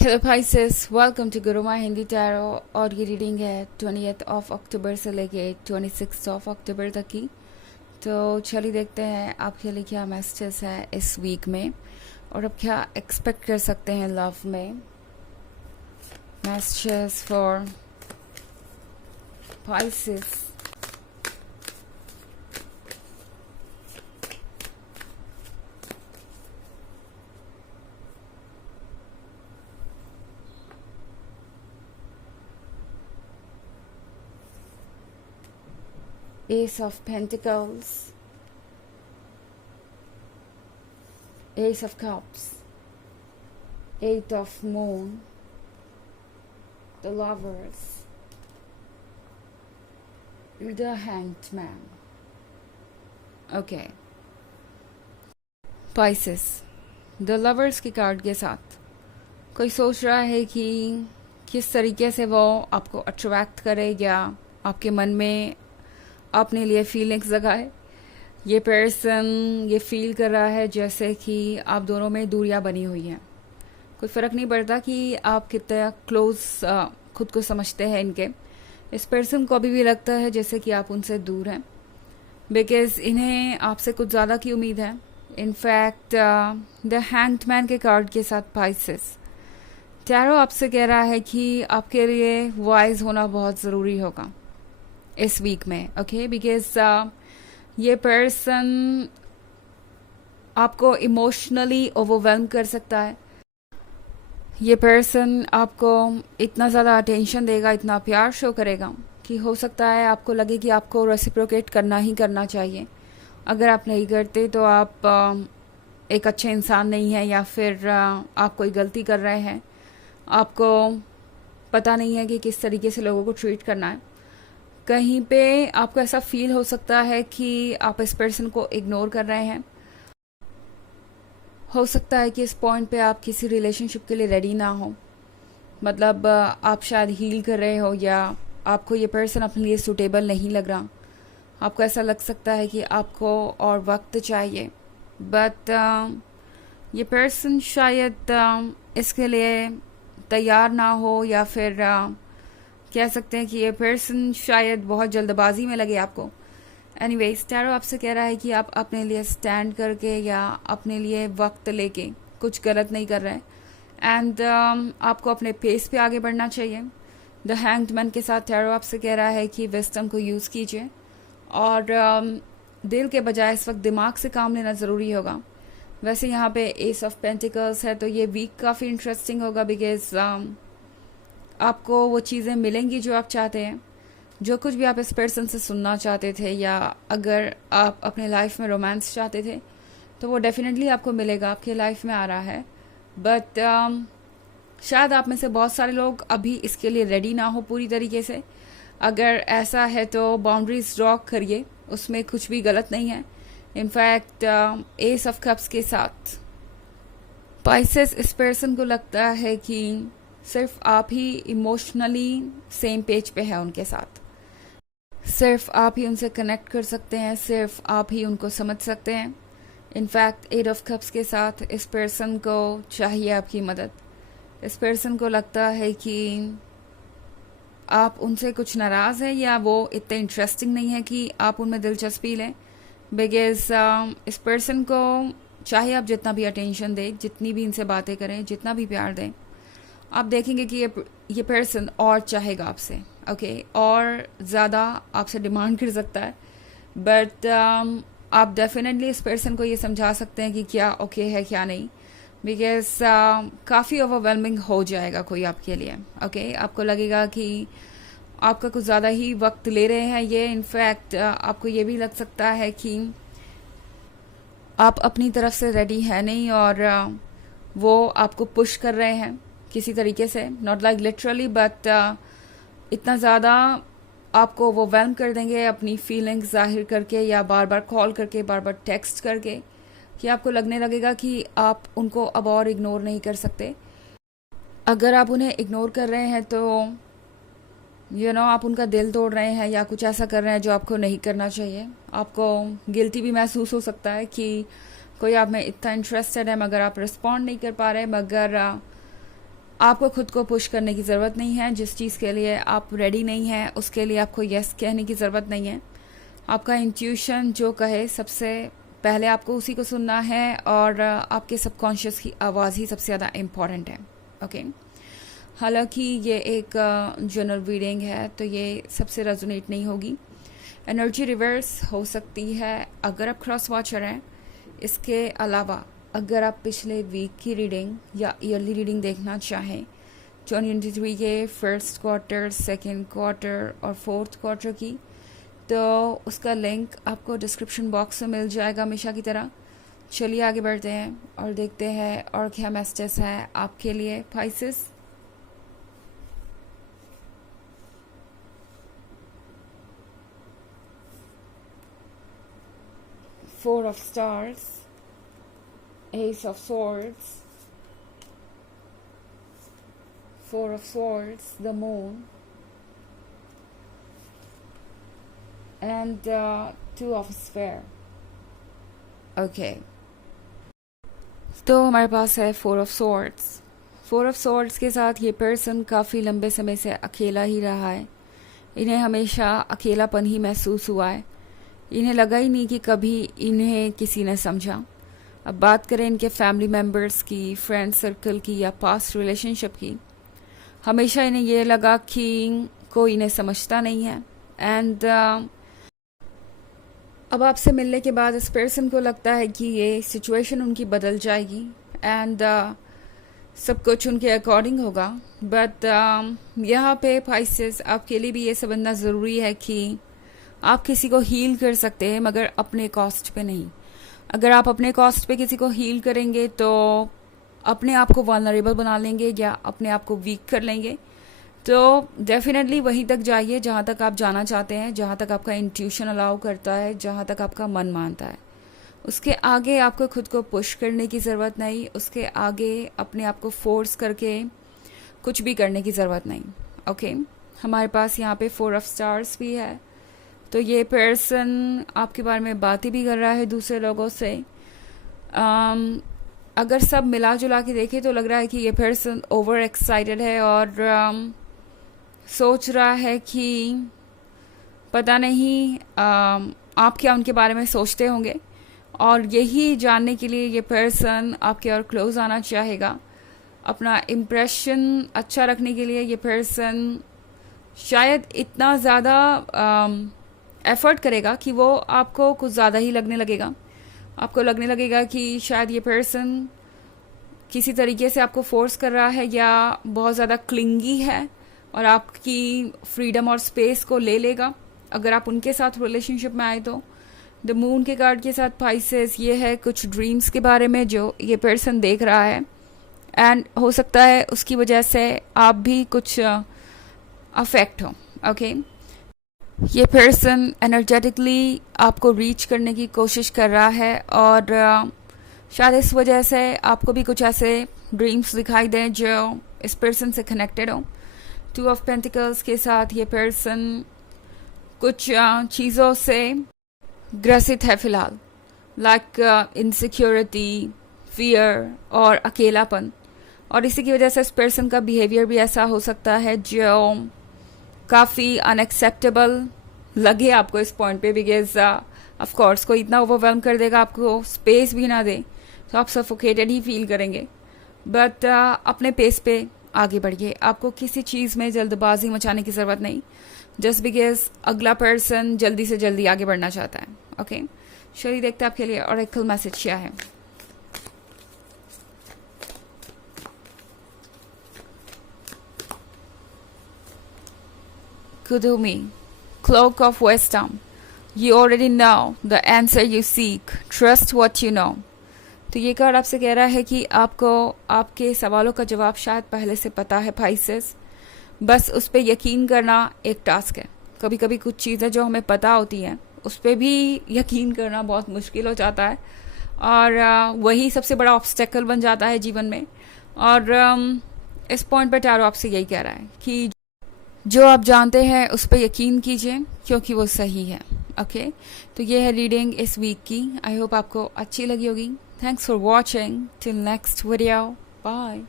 Hello Pisces, welcome to Guruma Hindi tarot. और ये reading है 20th ऑफ अक्टूबर से लेके 26th ऑफ अक्टूबर तक की। तो चलिए देखते हैं आपके लिए क्या मैसेजेस है इस वीक में और अब क्या एक्सपेक्ट कर सकते हैं लव में। Messages for Pisces। Ace of Pentacles, Ace of Cups, Eight of Moon, the Lovers, the Hanged Man. Okay. Pisces, the lovers की कार्ड के साथ कोई सोच रहा है कि किस तरीके से वो आपको अट्रैक्ट करे या आपके मन में अपने लिए फीलिंग्स जगाए। ये पर्सन ये फील कर रहा है जैसे कि आप दोनों में दूरियां बनी हुई हैं। कोई फ़र्क नहीं पड़ता कि आप कितना क्लोज खुद को समझते हैं इनके। इस पर्सन को अभी भी लगता है जैसे कि आप उनसे दूर हैं, बिकॉज इन्हें आपसे कुछ ज़्यादा की उम्मीद है। इनफैक्ट द हैंग्ड मैन के कार्ड के साथ पाइसेस टैरो आपसे कह रहा है कि आपके लिए वाइज होना बहुत ज़रूरी होगा इस वीक में। ओके, बिकॉज ये पर्सन आपको इमोशनली ओवरवेलम कर सकता है। ये पर्सन आपको इतना ज़्यादा अटेंशन देगा, इतना प्यार शो करेगा कि हो सकता है आपको लगे कि आपको रेसिप्रोकेट करना ही करना चाहिए। अगर आप नहीं करते तो आप एक अच्छे इंसान नहीं है या फिर आप कोई गलती कर रहे हैं। आपको पता नहीं है कि किस तरीके से लोगों को ट्रीट करना है। कहीं पे आपको ऐसा फील हो सकता है कि आप इस पर्सन को इग्नोर कर रहे हैं। हो सकता है कि इस पॉइंट पे आप किसी रिलेशनशिप के लिए रेडी ना हो, मतलब आप शायद हील कर रहे हो या आपको ये पर्सन अपने लिए सूटेबल नहीं लग रहा। आपको ऐसा लग सकता है कि आपको और वक्त चाहिए, बट ये पर्सन शायद इसके लिए तैयार ना हो या फिर कह सकते हैं कि ये पर्सन शायद बहुत जल्दबाजी में लगे आपको। एनीवेज, टैरो आपसे कह रहा है कि आप अपने लिए स्टैंड करके या अपने लिए वक्त लेके कुछ गलत नहीं कर रहे हैं एंड आपको अपने पेस पे आगे बढ़ना चाहिए। द हैंग्ड मैन के साथ टैरो आपसे कह रहा है कि विजडम को यूज़ कीजिए और दिल के बजाय इस वक्त दिमाग से काम लेना ज़रूरी होगा। वैसे यहाँ पे एस ऑफ पेंटिकल्स है तो ये वीक काफ़ी इंटरेस्टिंग होगा, बिकॉज आपको वो चीज़ें मिलेंगी जो आप चाहते हैं। जो कुछ भी आप इस पर्सन से सुनना चाहते थे या अगर आप अपने लाइफ में रोमांस चाहते थे तो वो डेफिनेटली आपको मिलेगा, आपके लाइफ में आ रहा है। बट शायद आप में से बहुत सारे लोग अभी इसके लिए रेडी ना हो पूरी तरीके से। अगर ऐसा है तो बाउंड्रीज ड्रॉ करिए, उसमें कुछ भी गलत नहीं है। इनफैक्ट एस ऑफ कप्स के साथ पाइसेस इस पर्सन को लगता है कि सिर्फ आप ही इमोशनली सेम पेज पे है उनके साथ। सिर्फ आप ही उनसे कनेक्ट कर सकते हैं, सिर्फ आप ही उनको समझ सकते हैं। इनफैक्ट एट ऑफ कप्स के साथ इस पर्सन को चाहिए आपकी मदद। इस पर्सन को लगता है कि आप उनसे कुछ नाराज़ हैं या वो इतने इंटरेस्टिंग नहीं है कि आप उनमें दिलचस्पी लें। बिकॉज इस पर्सन को चाहे आप जितना भी अटेंशन दें, जितनी भी इनसे बातें करें, जितना भी प्यार दें, आप देखेंगे कि ये पर्सन और चाहेगा आपसे। ओके, और ज़्यादा आपसे डिमांड कर सकता है। बट आप डेफिनेटली इस पर्सन को ये समझा सकते हैं कि क्या ओके है क्या नहीं, बिकॉज काफ़ी ओवरवेलमिंग हो जाएगा कोई आपके लिए। ओके, आपको लगेगा कि आपका कुछ ज़्यादा ही वक्त ले रहे हैं ये। इनफैक्ट आपको ये भी लग सकता है कि आप अपनी तरफ से रेडी है नहीं और वो आपको पुश कर रहे हैं किसी तरीके से, नॉट लाइक लिटरली, बट इतना ज़्यादा आपको ओवरवेलम कर देंगे अपनी फीलिंग्स जाहिर करके या बार बार कॉल करके, बार बार टेक्स्ट करके, कि आपको लगने लगेगा कि आप उनको अब और इग्नोर नहीं कर सकते। अगर आप उन्हें इग्नोर कर रहे हैं तो आप उनका दिल तोड़ रहे हैं या कुछ ऐसा कर रहे हैं जो आपको नहीं करना चाहिए। आपको गिल्टी भी महसूस हो सकता है कि कोई आप में इतना इंटरेस्टेड है मगर आप रिस्पॉन्ड नहीं कर पा रहे, मगर आपको खुद को पुश करने की ज़रूरत नहीं है। जिस चीज़ के लिए आप रेडी नहीं हैं उसके लिए आपको यस कहने की ज़रूरत नहीं है। आपका इंट्यूशन जो कहे सबसे पहले आपको उसी को सुनना है, और आपके सबकॉन्शियस की आवाज़ ही सबसे ज़्यादा इम्पॉर्टेंट है। ओके, हालांकि ये एक जनरल रीडिंग है तो ये सबसे रेजोनेट नहीं होगी। एनर्जी रिवर्स हो सकती है अगर आप क्रॉस वॉचर हैं। इसके अलावा अगर आप पिछले वीक की रीडिंग या ईयरली रीडिंग देखना चाहें 2023 के फर्स्ट क्वार्टर, सेकेंड क्वार्टर और फोर्थ क्वार्टर की, तो उसका लिंक आपको डिस्क्रिप्शन बॉक्स में मिल जाएगा हमेशा की तरह। चलिए आगे बढ़ते हैं और देखते हैं और क्या मैसेजेस है आपके लिए Pisces. Four of Stars, Ace of Swords, Four of Swords, the Moon, and Two of Sphere. Okay. तो हमारे पास है four of swords. Four of swords के साथ ये पर्सन काफ़ी लंबे समय से अकेला ही रहा है। इन्हें हमेशा अकेलापन ही महसूस हुआ है। इन्हें लगा ही नहीं कि कभी इन्हें किसी ने समझा। अब बात करें इनके फैमिली मेम्बर्स की, फ्रेंड सर्कल की या पास्ट रिलेशनशिप की, हमेशा इन्हें ये लगा कि कोई इन्हें समझता नहीं है। एंड अब आपसे मिलने के बाद इस पर्सन को लगता है कि ये सिचुएशन उनकी बदल जाएगी एंड सब कुछ उनके अकॉर्डिंग होगा। बट यहाँ पे पाइसेस आपके लिए भी ये समझना ज़रूरी है कि आप किसी को हील कर सकते हैं मगर अपने कॉस्ट पे नहीं। अगर आप अपने कॉस्ट पे किसी को हील करेंगे तो अपने आप को वल्नरेबल बना लेंगे या अपने आप को वीक कर लेंगे। तो डेफिनेटली वहीं तक जाइए जहाँ तक आप जाना चाहते हैं, जहाँ तक आपका इंट्यूशन अलाउ करता है, जहाँ तक आपका मन मानता है। उसके आगे आपको खुद को पुश करने की ज़रूरत नहीं, उसके आगे अपने आप को फोर्स करके कुछ भी करने की ज़रूरत नहीं। ओके, हमारे पास यहाँ पे फोर ऑफ स्टार्स भी है। तो ये पर्सन आपके बारे में बातें भी कर रहा है दूसरे लोगों से। अगर सब मिला जुला के देखें तो लग रहा है कि ये पर्सन ओवर एक्साइटेड है और सोच रहा है कि पता नहीं आप क्या उनके बारे में सोचते होंगे, और यही जानने के लिए ये पर्सन आपके और क्लोज आना चाहेगा। अपना इम्प्रेशन अच्छा रखने के लिए ये पर्सन शायद इतना ज़्यादा एफर्ट करेगा कि वो आपको कुछ ज़्यादा ही लगने लगेगा। आपको लगने लगेगा कि शायद ये पर्सन किसी तरीके से आपको फोर्स कर रहा है या बहुत ज़्यादा क्लिंगी है और आपकी फ्रीडम और स्पेस को ले लेगा अगर आप उनके साथ रिलेशनशिप में आए तो। द मून के कार्ड के साथ पाइसेस ये है कुछ ड्रीम्स के बारे में जो ये पर्सन देख रहा है, एंड हो सकता है उसकी वजह से आप भी कुछ अफेक्ट हो। ओके, ये पर्सन एनर्जेटिकली आपको रीच करने की कोशिश कर रहा है और शायद इस वजह से आपको भी कुछ ऐसे ड्रीम्स दिखाई दें जो इस पर्सन से कनेक्टेड हो। टू ऑफ पेंटिकल्स के साथ ये पर्सन कुछ चीज़ों से ग्रसित है फिलहाल, लाइक इनसिक्योरिटी, फियर और अकेलापन, और इसी की वजह से इस पर्सन का बिहेवियर भी ऐसा हो सकता है जो काफ़ी अनएक्सेप्टेबल लगे आपको इस पॉइंट पे, बिकॉज ऑफ कोर्स कोई इतना ओवरवेलम कर देगा, आपको स्पेस भी ना दे तो आप सफोकेटेड ही फील करेंगे। बट अपने पेस पे आगे बढ़िए, आपको किसी चीज़ में जल्दबाजी मचाने की ज़रूरत नहीं, जस्ट बिकॉज अगला पर्सन जल्दी से जल्दी आगे बढ़ना चाहता है। ओके, चलिए देखते हैं आपके लिए ऑरेकल मैसेज क्या है। Kudumi, Cloak of Wisdom. You already know the answer you seek. Trust what you know. तो ये कार्ड आपसे कह रहा है कि आपको आपके सवालों का जवाब शायद पहले से पता है पाइसेस, बस उस पर यकीन करना एक टास्क है। कभी कभी कुछ चीज़ें जो हमें पता होती हैं उस पर भी यकीन करना बहुत मुश्किल हो जाता है, और वही सबसे बड़ा ऑब्स्टेकल बन जाता है जीवन में। और इस पॉइंट पर टैरो आपसे यही कह रहा है कि जो आप जानते हैं उस पर यकीन कीजिए क्योंकि वो सही है। ओके, तो ये है रीडिंग इस वीक की। आई होप आपको अच्छी लगी होगी। Thanks for watching. Till next video, bye.